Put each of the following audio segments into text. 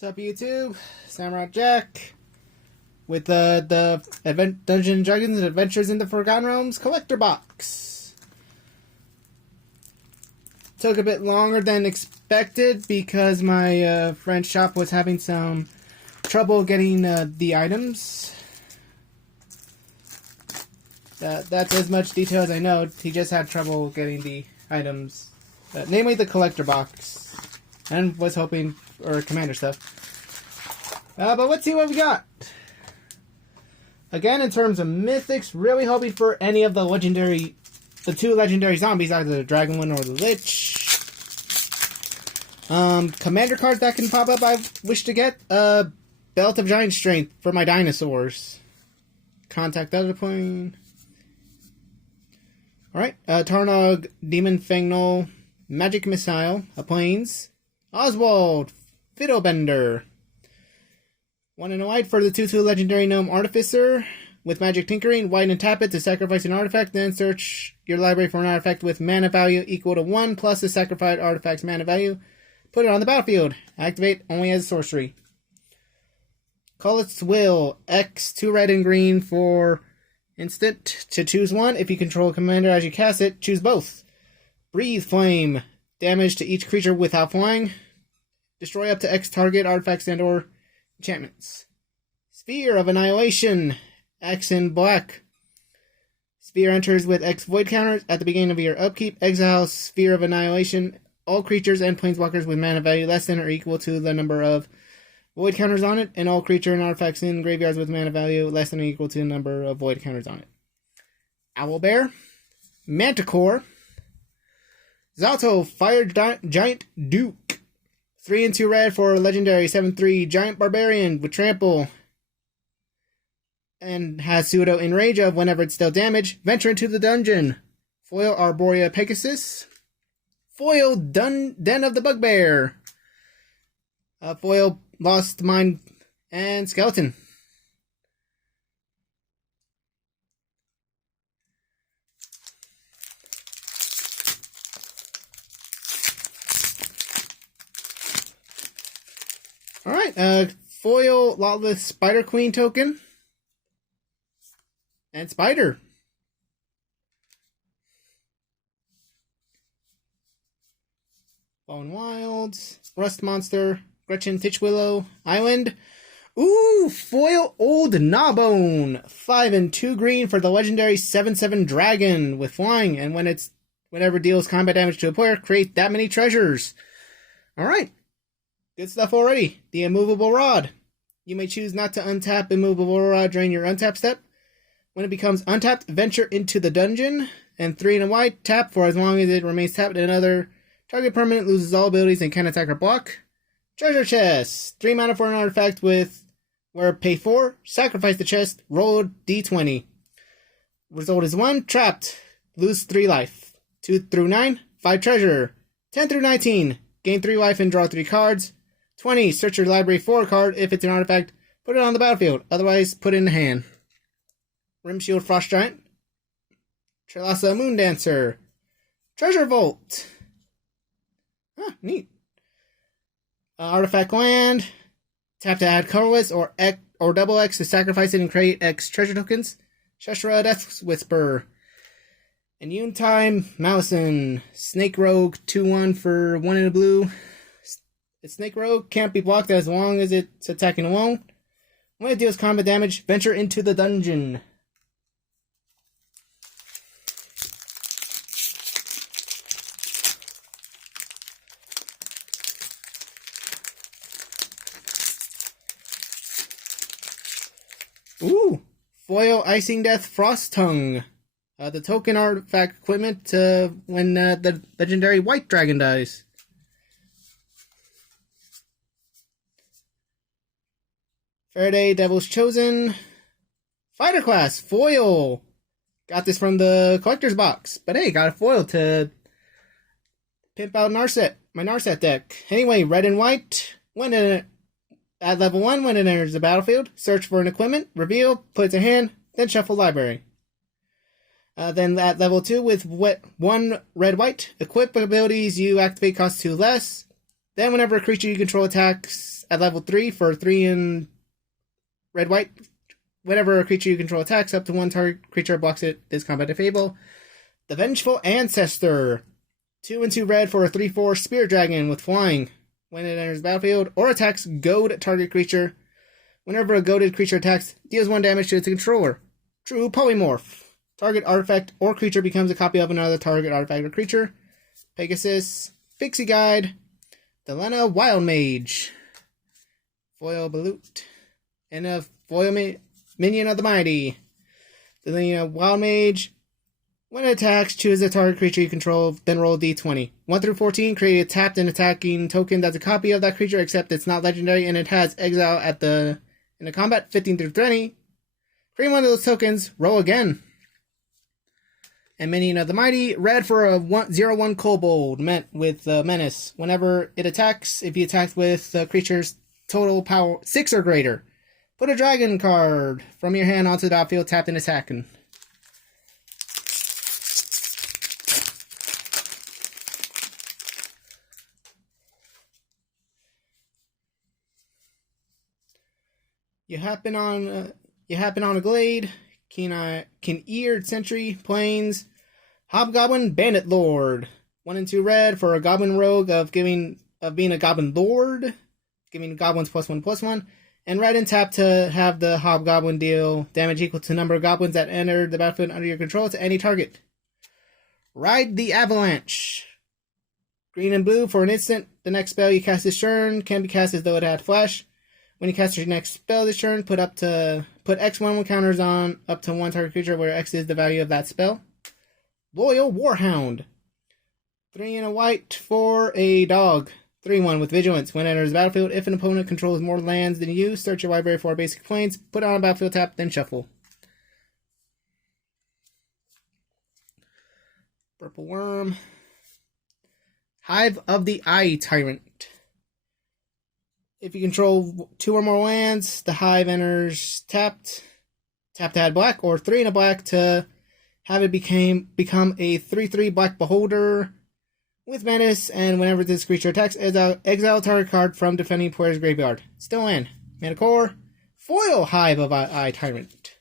What's up, YouTube? Samurai Jack with the Dungeons and Dragons Adventures in the Forgotten Realms collector box. Took a bit longer than expected because my friend's shop was having some trouble getting the items. That's as much detail as I know. He just had trouble getting the items, namely the collector box, and was hoping or commander stuff. But let's see what we got. Again, in terms of mythics, really hoping for any of the two legendary zombies, either the Dragon one or the Lich. Commander cards that can pop up I wish to get. Belt of Giant Strength for my dinosaurs. Contact other plane. Alright, Tarnog, Demon Fangnol, Magic Missile, a Plains, Oswald, Fiddlebender. 1 and a white for the 2/2 legendary gnome Artificer with magic tinkering. White and tap it to sacrifice an artifact, then search your library for an artifact with mana value equal to 1 plus the sacrificed artifact's mana value. Put it on the battlefield. Activate only as a sorcery. Call-Its Will. X, 2 red and green for instant to choose one. If you control a commander as you cast it, choose both. Breathe Flame. Damage to each creature without flying. Destroy up to X target artifacts and or enchantments. Sphere of Annihilation. X in black. Sphere enters with X void counters at the beginning of your upkeep. Exile Sphere of Annihilation. All creatures and planeswalkers with mana value less than or equal to the number of void counters on it, and all creature and artifacts in graveyards with mana value less than or equal to the number of void counters on it. Owlbear. Manticore. Zato, Fire Giant Duke. 3 and 2 red for a legendary 7/3 Giant Barbarian with Trample. And has pseudo enrage of whenever it's dealt damage. Venture into the dungeon. Foil Arborea Pegasus. Foil Den of the Bugbear. Foil Lost Mind and Skeleton. Alright, foil Lawless Spider Queen token. And Spider. Bone Wilds. Rust Monster. Gretchen Titchwillow. Island. Ooh, foil Old Gnawbone. 5 and 2 green for the legendary 7/7 Dragon with flying. And whenever deals combat damage to a player, create that many treasures. Alright. Good stuff already. The Immovable Rod. You may choose not to untap Immovable Rod during your untap step. When it becomes untapped, venture into the dungeon. And 3 and a white, tap for as long as it remains tapped. Another target permanent loses all abilities and can attack or block. Treasure Chest. 3 mana for an artifact with where pay 4, sacrifice the chest, roll d20. Result is 1, trapped. Lose 3 life. 2 through 9, 5 treasure. 10 through 19, gain 3 life and draw 3 cards. 20, search your library for a card. If it's an artifact, put it on the battlefield. Otherwise, put it in the hand. Rimshield Frost Giant. Trelasa Moondancer. Treasure Vault. Huh, neat. Artifact Land. Tap to add colorless or double X to sacrifice it and create X treasure tokens. Sheshra Death Whisper. And Unetime Malison. Snake Rogue 2/1 for 1 in a blue. Its Snake Rogue can't be blocked as long as it's attacking alone. When it deals combat damage, venture into the dungeon. Ooh! Foil Icing Death Frost Tongue. The token artifact equipment when the legendary White Dragon dies. Faraday Devil's Chosen. Fighter Class Foil. Got this from the collector's box. But hey, got a foil to pimp out my Narset deck. Anyway, red and white. At level 1, when it enters the battlefield, search for an equipment, reveal, put it to hand, then shuffle library. Then at level 2, with 1 red-white, equip abilities you activate cost 2 less. Then whenever a creature you control attacks at level 3 for 3 in red-white. Whenever a creature you control attacks, up to one target creature blocks it is combat defable. The Vengeful Ancestor. 2 and 2 red for a 3/4 Spirit Dragon with flying. When it enters the battlefield or attacks, goad target creature. Whenever a goaded creature attacks, deals 1 damage to its controller. True Polymorph. Target artifact or creature becomes a copy of another target artifact or creature. Pegasus. Pixie Guide. Delena Wild Mage. Foil Balut. And a foil minion of the mighty. Delena Wild Mage. When it attacks, choose a target creature you control, then roll a d20. 1 through 14, create a tapped and attacking token that's a copy of that creature, except it's not legendary, and it has exile in the combat. 15 through 20. Create one of those tokens, roll again. And Minion of the Mighty, red for a 0/1 kobold, with menace. Whenever it attacks, if you attack with the creature's total power 6 or greater, put a dragon card from your hand onto the battlefield, tapped and attacking. You happen on a glade, keen-eared sentry, plains, hobgoblin, bandit lord. 1 and 2 red for a goblin rogue of being a goblin lord, giving goblins +1/+1, and red and tap to have the hobgoblin deal damage equal to the number of goblins that enter the battlefield under your control to any target. Ride the Avalanche. Green and blue for an instant. The next spell you cast this turn can be cast as though it had flash. When you cast your next spell this turn, put X1 counters on up to 1 target creature where X is the value of that spell. Loyal Warhound. 3 and a white for a dog. 3/1 with vigilance. When it enters the battlefield, if an opponent controls more lands than you, search your library for basic plains, put it on a battlefield tap, then shuffle. Purple Worm. Hive of the Eye Tyrant. If you control 2 or more lands, the Hive enters tapped. Tap to add black, or 3 and a black to have it become a 3/3 black beholder with menace, and whenever this creature attacks, exile target card from defending player's graveyard. Still in. Mana core. Foil Hive of Eye Tyrant.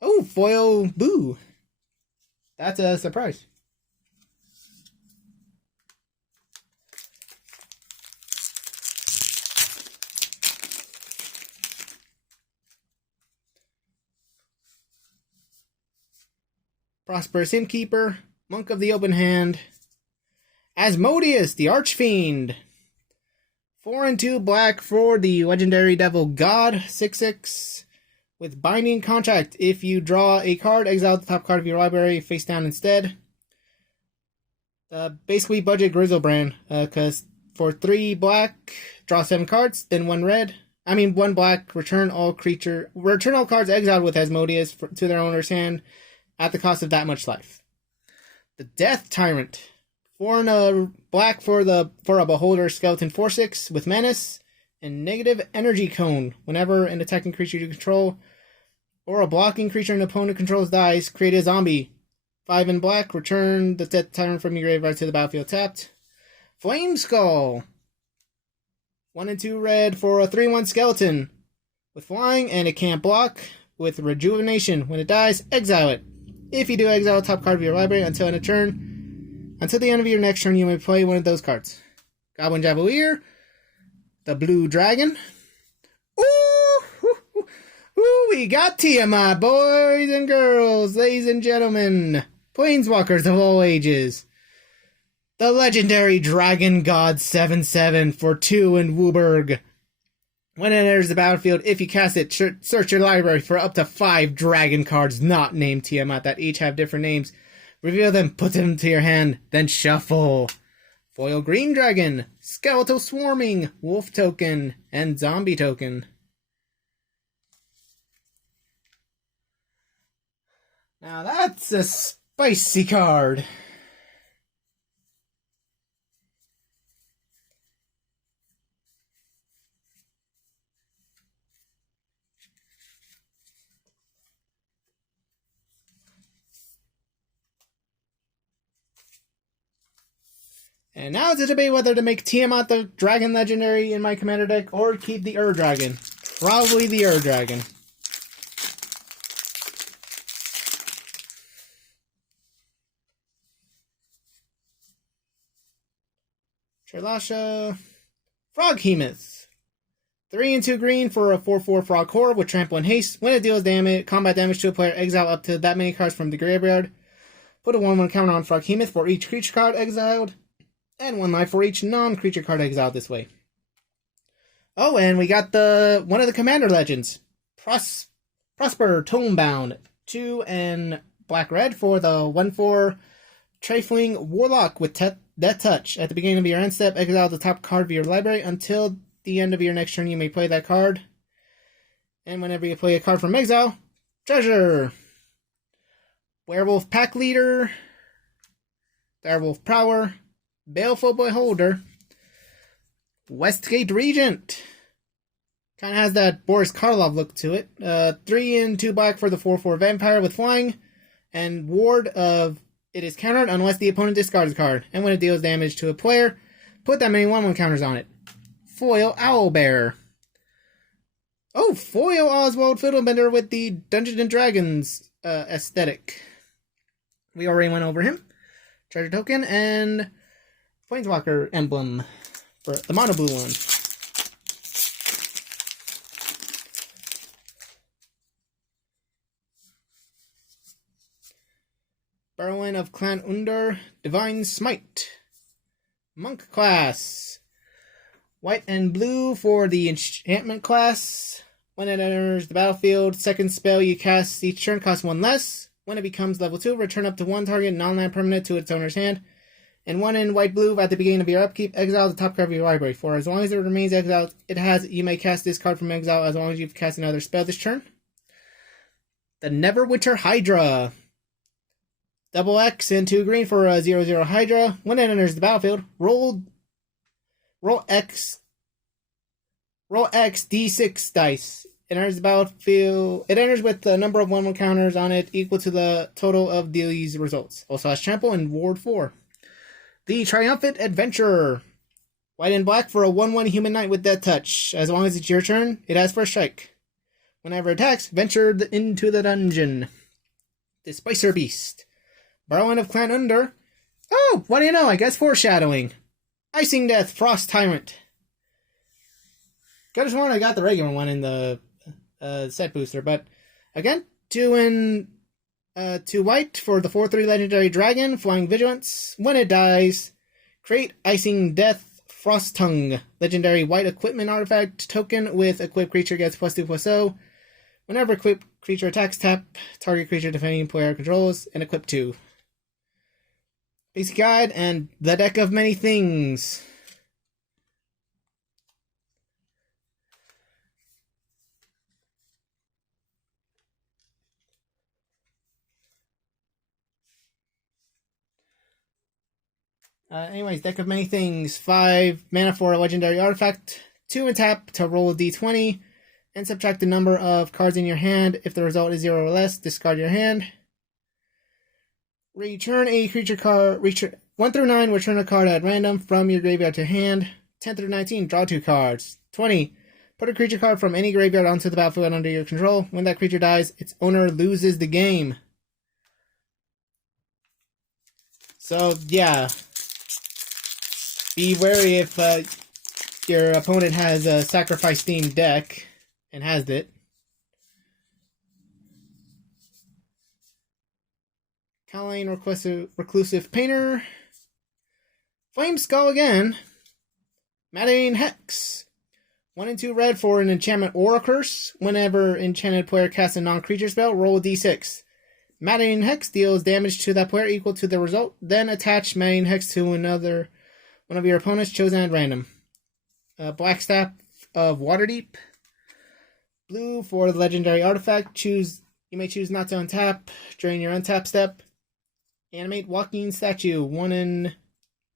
Oh, foil Boo. That's a surprise. Prosperous Innkeeper, Monk of the Open Hand, Asmodeus, the Archfiend, 4 and 2 black for the Legendary Devil God, 6/6, with Binding Contract. If you draw a card, exile the top card of your library face down instead. Basically budget Grizzlebrand, because for 3 black, draw 7 cards, then 1 black, return all cards exiled with Asmodeus to their owner's hand, at the cost of that much life. The Death Tyrant. 4 and a black for a beholder skeleton 4/6 with menace and negative energy cone. Whenever an attacking creature you control or a blocking creature an opponent controls dies, create a zombie. 5 in black, return the Death Tyrant from your graveyard to the battlefield tapped. Flame Skull. 1 and 2 red for a 3/1 skeleton with flying, and it can't block with rejuvenation. When it dies, exile it. If you do, exile a top card of your library until the end of your next turn, you may play one of those cards. Goblin Javelier, the Blue Dragon. Ooh, we got Tiamat, boys and girls, ladies and gentlemen, planeswalkers of all ages. The Legendary Dragon God 7/7 for 2 in Wooburg. When it enters the battlefield, if you cast it, search your library for up to 5 dragon cards not named Tiamat that each have different names. Reveal them, put them to your hand, then shuffle. Foil Green Dragon, Skeletal Swarming, Wolf Token, and Zombie Token. Now that's a spicy card. And now it's a debate whether to make Tiamat the Dragon Legendary in my Commander deck or keep the Dragon. Probably the Dragon. Trilasha. Froghemoth. 3 and 2 green for a 4/4 Frog Core with Trample and Haste. When it deals combat damage to a player, exile up to that many cards from the graveyard. Put a 1/1 counter on Froghemoth for each creature card exiled. And 1 life for each non-creature card exiled this way. Oh, and we got one of the Commander Legends. Prosper Tomebound. 2 and black-red for the 1/4 Trifling Warlock with Death Touch. At the beginning of your end step, exile the top card of your library. Until the end of your next turn, you may play that card. And whenever you play a card from exile, treasure. Werewolf Pack Leader. Direwolf Prowler. Baleful Beholder. Westgate Regent. Kind of has that Boris Karloff look to it. 3 and 2 black for the 4/4 Vampire with flying. And ward of it is countered unless the opponent discards a card. And when it deals damage to a player, put that many 1/1 counters on it. Foil Owlbear. Oh, foil Oswald Fiddlebender with the Dungeons & Dragons aesthetic. We already went over him. Treasure token and Planeswalker emblem for the mono blue one. Barrowin of Clan Undar, Divine Smite. Monk class. White and blue for the enchantment class. When it enters the battlefield, second spell you cast each turn costs 1 less. When it becomes level 2, return up to 1 target non-land permanent to its owner's hand. And 1 in white-blue at the beginning of your upkeep, exile the top card of your library. For as long as it remains exiled, you may cast this card from exile as long as you've cast another spell this turn. The Neverwinter Hydra. Double X and 2 green for a 0/0 Hydra. When it enters the battlefield, roll X D6 dice. It enters the battlefield. It enters with the number of 1/1 counters on it equal to the total of these results. Also has Trample and Ward 4. The Triumphant Adventurer. White and black for a 1/1 Human Knight with Death Touch. As long as it's your turn, it has first strike. Whenever it attacks, venture into the dungeon. The Spicer Beast. Barrowin of Clan Undar. Oh, what do you know? I guess foreshadowing. Icing Death, Frost Tyrant. Could have sworn I got the regular one in the set booster, but again, 2 and 2 white for the 4/3 Legendary Dragon, Flying Vigilance. When it dies, create Icing Death, Frost Tongue, Legendary White Equipment Artifact token with equipped creature gets +2/+0. Whenever equipped creature attacks, tap target creature defending player controls and equip 2. Basic guide and the deck of many things. Anyways, deck of many things. 5 mana for a legendary artifact. 2 and tap to roll a d20 and subtract the number of cards in your hand. If the result is 0 or less, discard your hand. Return a creature card. 1 through 9, return a card at random from your graveyard to hand. 10 through 19, draw 2 cards. 20, put a creature card from any graveyard onto the battlefield under your control. When that creature dies, its owner loses the game. So, yeah. Be wary if your opponent has a sacrifice-themed deck and has it. Colleen Reclusive Painter. Flame Skull again. Madding Hex. 1 and 2 red for an enchantment or a curse. Whenever enchanted player casts a non-creature spell, roll a d6. Madding Hex deals damage to that player equal to the result. Then attach Madding Hex to one of your opponents chosen at random. Black Staff of Waterdeep. Blue for the legendary artifact. You may choose not to untap during your untap step. Animate Walking Statue. 1 in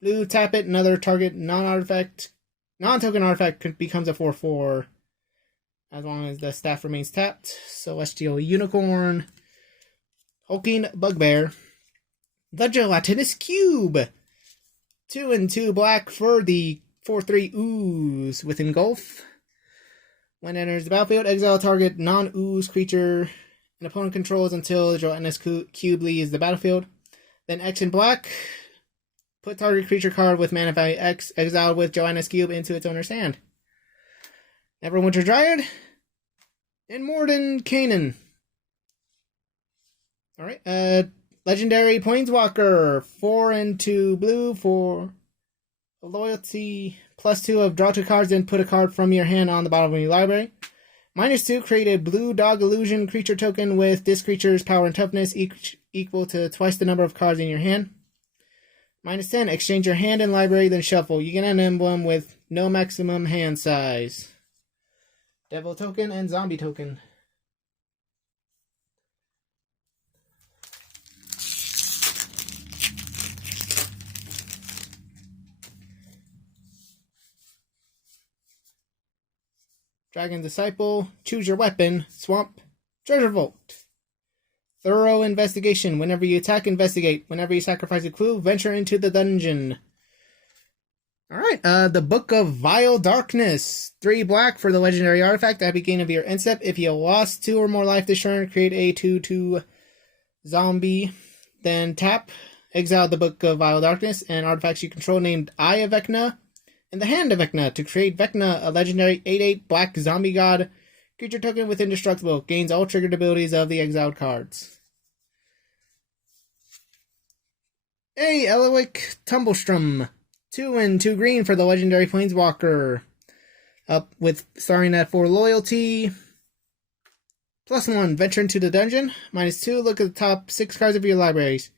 blue, tap it. Another target non-token artifact becomes a 4/4 as long as the staff remains tapped. Celestial Unicorn. Hulking Bugbear. The Gelatinous Cube. 2 and 2 black for the 4/3 ooze with engulf. When it enters the battlefield, exile target non-ooze creature an opponent controls until the gelatinous cube leaves the battlefield. Then X in black. Put target creature card with mana value X exiled with gelatinous cube into its owner's hand. Neverwinter Dryad. And Morden Kanan. Alright, Legendary Planeswalker. 4 and 2 blue for loyalty. +2 of draw 2 cards and put a card from your hand on the bottom of your library. -2, create a blue dog illusion creature token with this creature's power and toughness equal to twice the number of cards in your hand. -10, exchange your hand and library, then shuffle. You get an emblem with no maximum hand size. Devil token and zombie token. Dragon Disciple, choose your weapon, swamp, treasure vault. Thorough investigation, whenever you attack, investigate. Whenever you sacrifice a clue, venture into the dungeon. Alright, the Book of Vile Darkness. 3 black for the legendary artifact. At the beginning of your end step, if you lost 2 or more life this turn, create a 2/2 zombie. Then tap, exile the Book of Vile Darkness, and artifacts you control named Eye of Vecna and the Hand of Vecna to create Vecna, a legendary 8/8 black zombie god creature token with indestructible. Gains all triggered abilities of the exiled cards. Hey, Elowick Tumblestrom. 2 and 2 green for the legendary Planeswalker. Up with starting at 4 loyalty. +1, venture into the dungeon. -2, look at the top 6 cards of your libraries.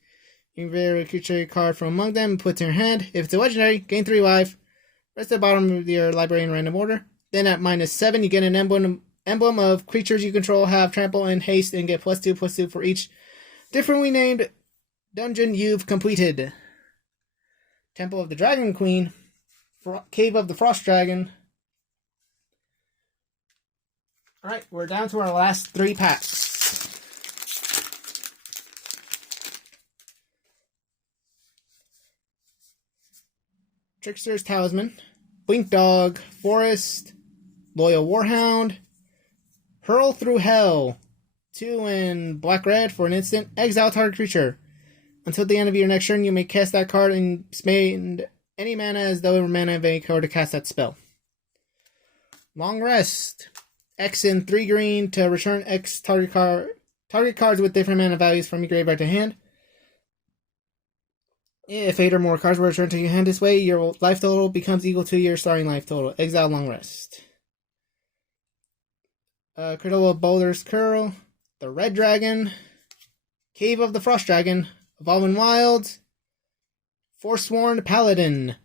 You can vary a creature card from among them and put it in your hand. If it's a legendary, gain 3 life. Rest at the bottom of your library in random order. Then at -7, you get an emblem of creatures you control have trample and haste and get +2/+2 for each differently named dungeon you've completed. Temple of the Dragon Queen. Cave of the Frost Dragon. Alright, we're down to our last 3 packs. Trickster's Talisman, Blink Dog, Forest, Loyal Warhound, Hurl Through Hell, 2 in black-red for an instant, exile target creature. Until the end of your next turn, you may cast that card and spend any mana as though it were mana of any card to cast that spell. Long Rest, X in 3 green to return X target cards with different mana values from your graveyard to hand. If 8 or more cards were returned to your hand this way, your life total becomes equal to your starting life total. Exile Long Rest. Critical Boulder's Curl. The Red Dragon. Cave of the Frost Dragon. Evolving Wilds. Forsworn Paladin.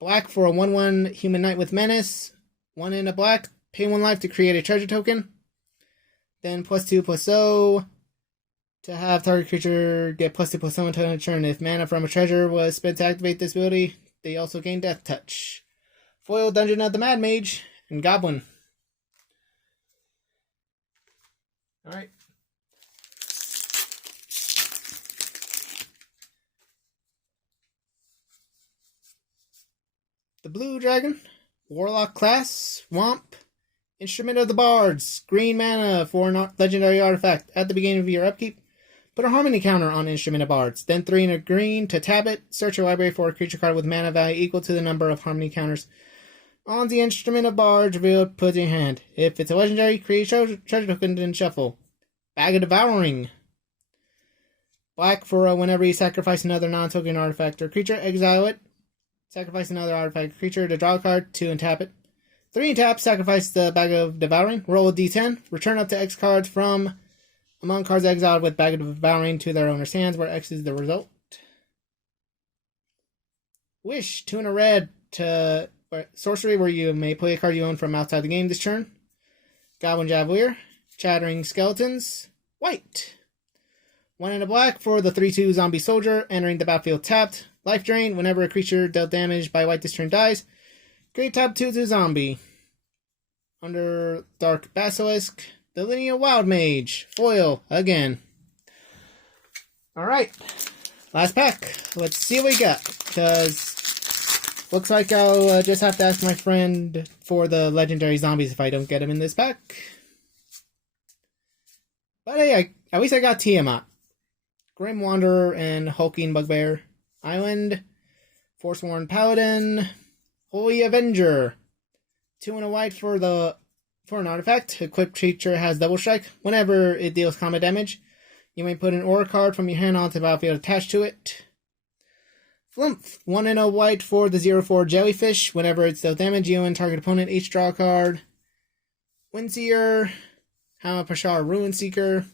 Black for a 1/1 Human Knight with Menace. 1 in a black. Pay 1 life to create a treasure token. Then +2/+0. To have target creature get +2/+0 until end of turn. If mana from a treasure was spent to activate this ability, they also gain Death Touch. Foil Dungeon of the Mad Mage and Goblin. Alright. The Blue Dragon, Warlock class, Swamp, Instrument of the Bards, green mana for a legendary artifact. At the beginning of your upkeep, put a Harmony counter on Instrument of Bards. Then 3 in a green to tap it. Search your library for a creature card with mana value equal to the number of Harmony counters on the Instrument of Bards revealed, put in your hand. If it's a legendary, create a treasure token, then shuffle. Bag of Devouring. Black for whenever you sacrifice another non-token artifact or creature, exile it. Sacrifice another artifact or creature to draw a card, 2 and tap it. 3 and tap, sacrifice the Bag of Devouring. Roll a d10. Return up to X cards from among cards exiled with Bag of Devouring to their owner's hands, where X is the result. Wish, 2 and a red to sorcery, where you may play a card you own from outside the game this turn. Goblin Javelier. Chattering Skeletons. White. 1 in a black for the 3/2 Zombie Soldier, entering the battlefield tapped. Life Drain, whenever a creature dealt damage by white this turn dies. Create tap 2/2 Zombie. Under Dark Basilisk. The Lineal Wild Mage. Foil, again. Alright. Last pack. Let's see what we got. Because Looks like I'll just have to ask my friend for the legendary zombies if I don't get them in this pack. But hey, at least I got Tiamat, Grim Wanderer, and Hulking Bugbear. Island, Forsworn Paladin, Holy Avenger. 2 and a white for an artifact. Equipped creature has double strike. Whenever it deals combat damage, you may put an aura card from your hand onto the battlefield attached to it. Flumph, 1 and a white for the 0/4 Jellyfish. Whenever it deals damage, you and target opponent each draw a card. Windseer, Hamapashar Ruinseeker.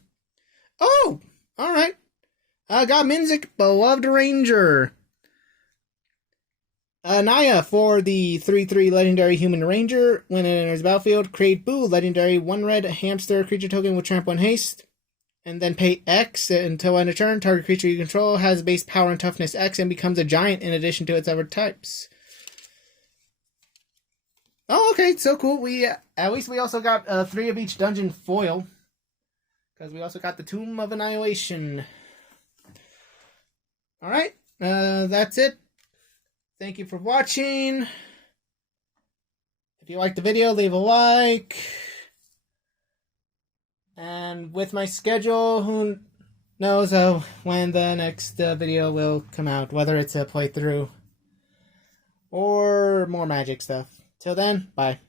Oh! Alright. I got Minzik, Beloved Ranger. Naya for the 3/3 Legendary Human Ranger. When it enters the battlefield, create Boo, Legendary 1 red hamster creature token with trample and haste. And then pay X until end of turn. Target creature you control has base power and toughness X and becomes a giant in addition to its other types. Oh, okay, so cool. At least we also got 3 of each dungeon foil. Because we also got the Tomb of Annihilation. Alright, that's it. Thank you for watching. If you liked the video, leave a like. And with my schedule, who knows when the next video will come out. Whether it's a playthrough or more Magic stuff. Till then, bye.